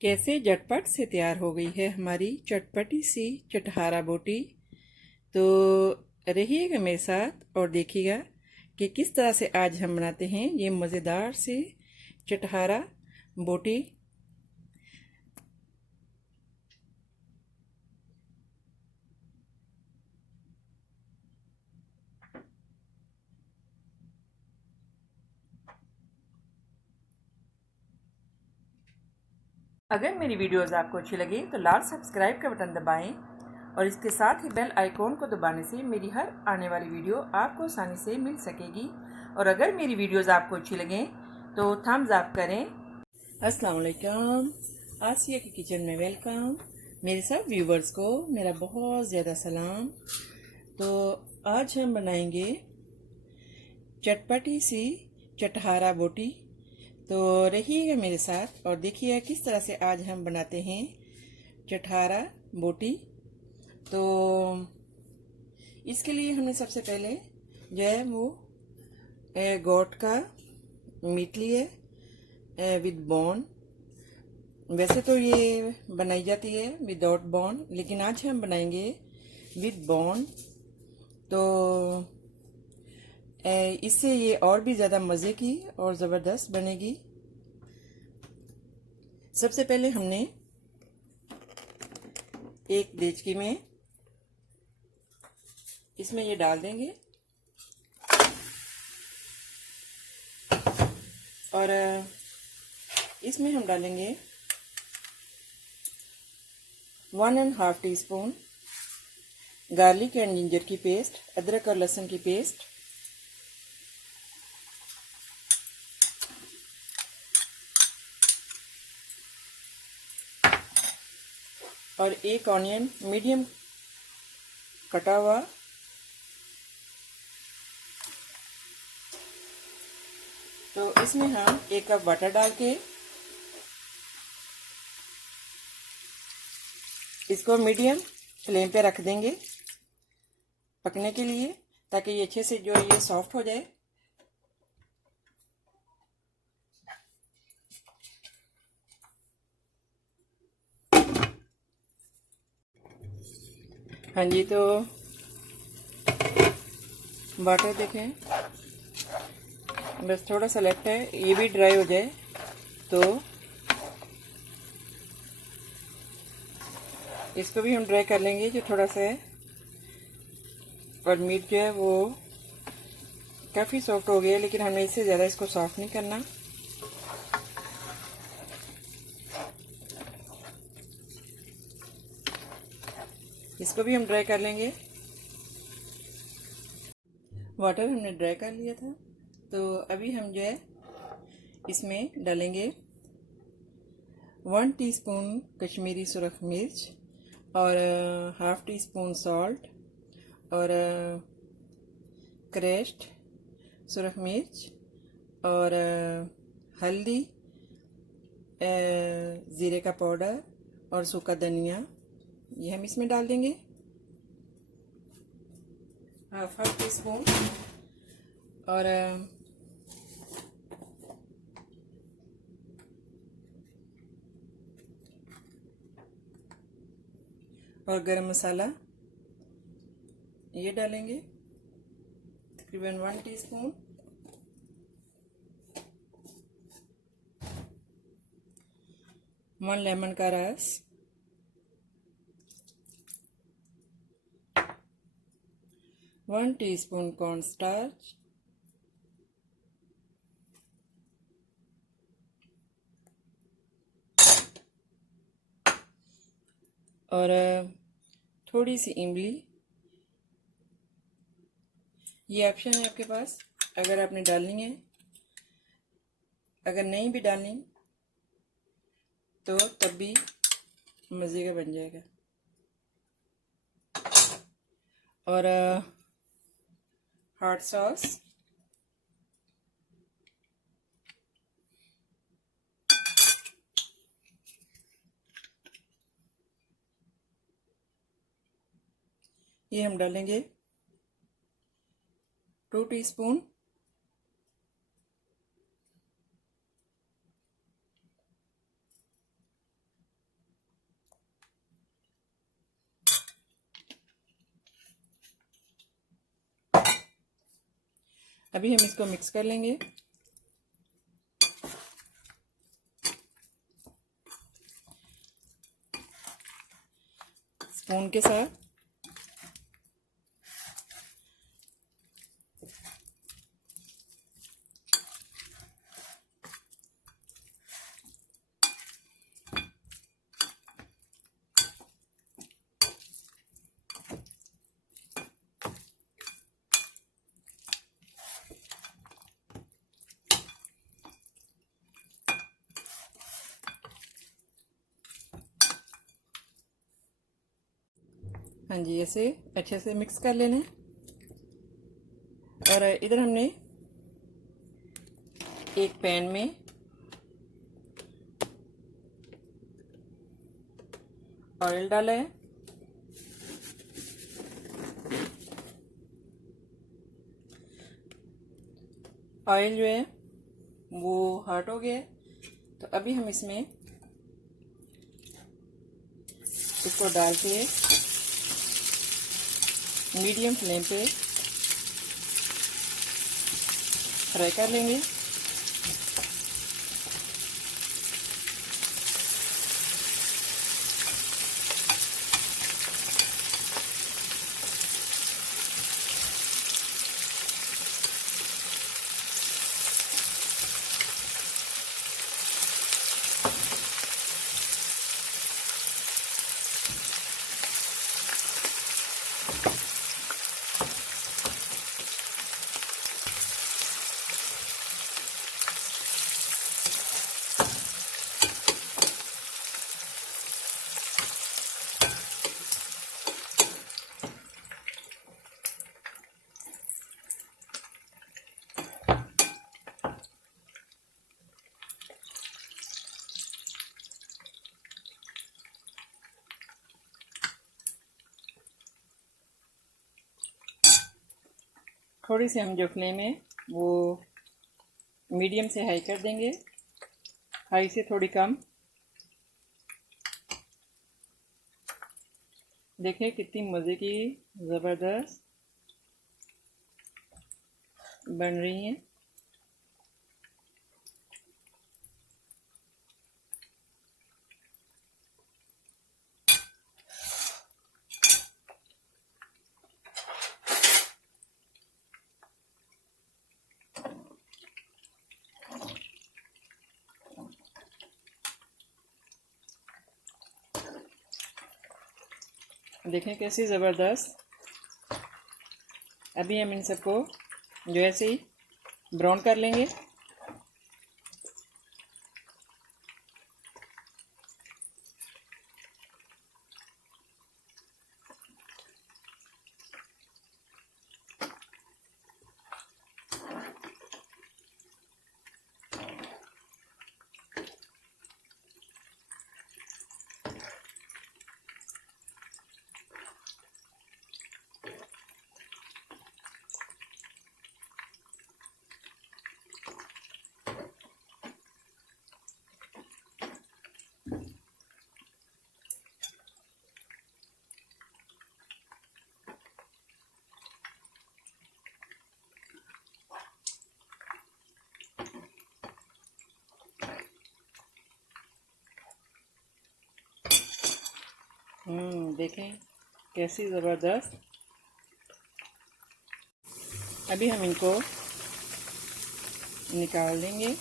कैसे झटपट से तैयार हो गई है हमारी चटपटी सी चटहारा बोटी। तो रहिएगा मेरे साथ और देखिएगा कि किस तरह से आज हम बनाते हैं ये मज़ेदार से चटहारा बोटी। अगर मेरी वीडियोस आपको अच्छी लगे तो लाल सब्सक्राइब का बटन दबाएं और इसके साथ ही बेल आइकॉन को दबाने से मेरी हर आने वाली वीडियो आपको आसानी से मिल सकेगी। और अगर मेरी वीडियोस आपको अच्छी लगें तो थम्स अप करें। अस्सलाम वालेकुम, आसिया की किचन में वेलकम। मेरे सब व्यूवर्स को मेरा बहुत ज़्यादा सलाम। तो आज हम बनाएंगे चटपटी सी चटहारा बोटी। तो रहिएगा मेरे साथ और देखिए किस तरह से आज हम बनाते हैं चटहारा बोटी। तो इसके लिए हमने सबसे पहले जो है वो गोट का मीट लिए विद बोन। वैसे तो ये बनाई जाती है विदाउट बोन, लेकिन आज हम बनाएंगे विद बोन। तो इससे ये और भी ज़्यादा मज़े की और ज़बरदस्त बनेगी। सबसे पहले हमने एक देचकी में इसमें ये डाल देंगे और इसमें हम डालेंगे 1.5 टीस्पून गार्लिक एंड जिंजर की पेस्ट, अदरक और लहसुन की पेस्ट। और एक ऑनियन मीडियम कटा हुआ। तो इसमें हम 1 कप वाटर डाल के इसको मीडियम फ्लेम पे रख देंगे पकने के लिए, ताकि ये अच्छे से जो ये सॉफ्ट हो जाए। हाँ जी, तो वाटर देखें बस थोड़ा सा लेफ्ट है, ये भी ड्राई हो जाए। तो इसको भी हम ड्राई कर लेंगे जो थोड़ा सा है। और मीट जो है वो काफ़ी सॉफ्ट हो गया, लेकिन हमें इससे ज़्यादा इसको सॉफ्ट नहीं करना। इसको भी हम ड्राई कर लेंगे। वाटर हमने ड्राई कर लिया था, तो अभी हम जो है इसमें डालेंगे 1 टीस्पून कश्मीरी सुरख मिर्च और हाफ टी स्पून सॉल्ट और क्रश्ड सुरख मिर्च और हल्दी, ज़ीरे का पाउडर और सूखा धनिया, ये हम इसमें डाल देंगे हाफ टी स्पून। और गरम मसाला ये डालेंगे तकरीबन 1 टीस्पून। वन लेमन का रस, वन टीस्पून कॉर्न स्टार्च और थोड़ी सी इमली। ये ऑप्शन है आपके पास, अगर आपने डालनी है। अगर नहीं भी डालनी तो तब भी मज़े का बन जाएगा। और हॉट सॉस, ये हम डालेंगे 2 टीस्पून। अभी हम इसको मिक्स कर लेंगे। स्पून के साथ। हाँ जी, ऐसे अच्छे से मिक्स कर लेना है। और इधर हमने एक पैन में ऑयल डाला है। ऑयल जो है वो हॉट हो गया है, तो अभी हम इसमें इसको डाल के मीडियम फ्लेम पे फ्राई कर लेंगे। थोड़ी सी हम जो फ्लेम है वो मीडियम से हाई कर देंगे, हाई से थोड़ी कम। देखें कितनी मज़े की ज़बरदस्त बन रही हैं। देखें कैसी ज़बरदस्त। अभी हम इन सबको जो ऐसे ही ब्राउन कर लेंगे। देखें कैसी ज़बरदस्त। अभी हम इनको निकाल देंगे।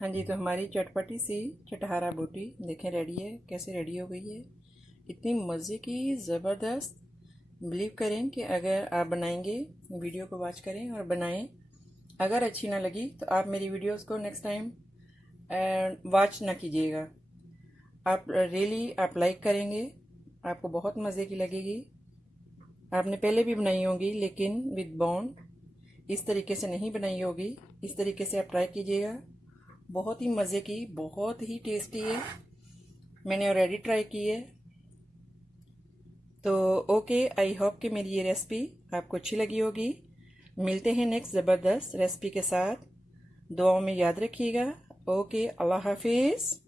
हाँ जी, तो हमारी चटपटी सी चटहारा बोटी देखें रेडी है, कैसे रेडी हो गई है। इतनी मज़े की ज़बरदस्त। बिलीव करें कि अगर आप बनाएंगे, वीडियो को वॉच करें और बनाएं। अगर अच्छी ना लगी तो आप मेरी वीडियोस को नेक्स्ट टाइम वॉच ना कीजिएगा। आप रियली आप लाइक करेंगे, आपको बहुत मज़े की लगेगी। आपने पहले भी बनाई होगी लेकिन विद बॉन्ड, इस तरीके से नहीं बनाई होगी। इस तरीके से आप ट्राई कीजिएगा, बहुत ही मज़े की, बहुत ही टेस्टी है। मैंने ऑलरेडी ट्राई की है। तो ओके, आई होप कि मेरी ये रेसिपी आपको अच्छी लगी होगी। मिलते हैं नेक्स्ट ज़बरदस्त रेसिपी के साथ। दुआओं में याद रखिएगा। ओके, अल्लाह हाफिज़।